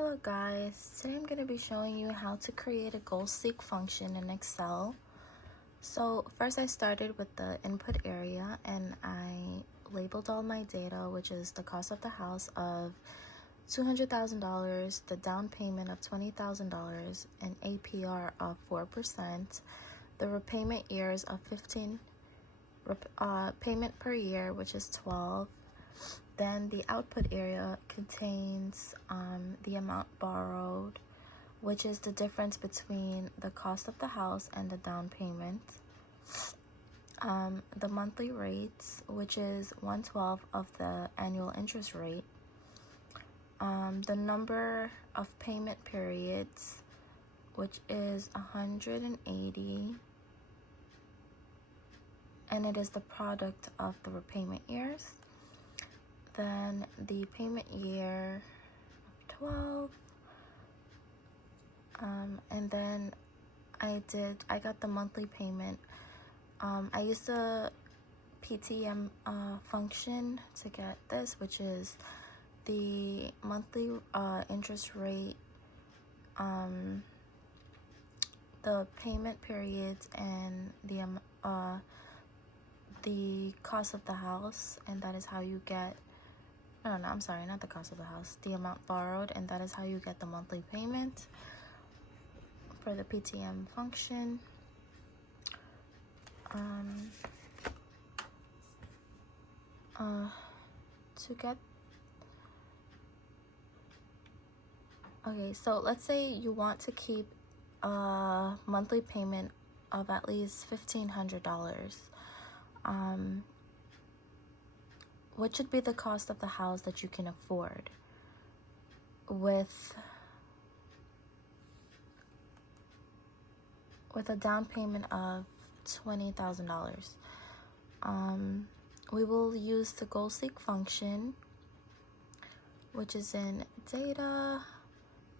Hello guys, today I'm going to be showing you how to create a goal seek function in Excel. So first I started with the input area and I labeled all my data, which is the cost of the house of $200,000, the down payment of $20,000, an APR of 4%, the repayment years of 15, payment per year, which is 12. Then the output area contains the amount borrowed, which is the difference between the cost of the house and the down payment. The monthly rates, which is 1/12 of the annual interest rate. The number of payment periods, which is 180, and it is the product of the repayment years. Then the payment year of 12, and then I got the monthly payment. I used the PTM function to get this, which is the monthly interest rate, the payment periods, and the cost of the house, and that is how you get I'm sorry, not the cost of the house, the amount borrowed, and that is how you get the monthly payment for the PTM function. Okay, so let's say you want to keep a monthly payment of at least $1,500. What should be the cost of the house that you can afford with a down payment of $20,000? We will use the goal seek function, which is in data,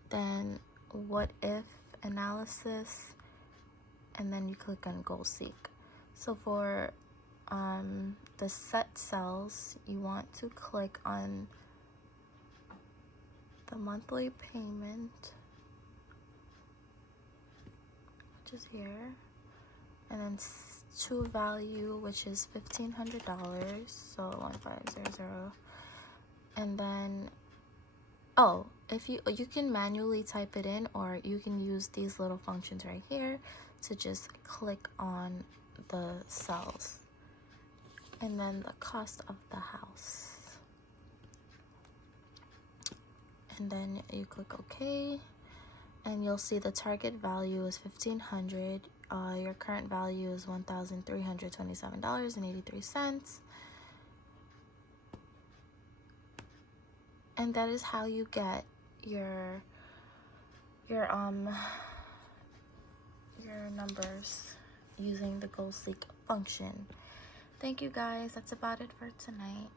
then what if analysis, and then you click on goal seek. So for the set cells, you want to click on the monthly payment, which is here, and then to value, which is $1,500, so 1500, and then if you can manually type it in, or you can use these little functions right here to just click on the cells, and then the cost of the house, and then you click OK, and you'll see the target value is $1,500. Your current value is $1,327.83, and that is how you get your numbers using the goal seek function. Thank you guys, that's about it for tonight.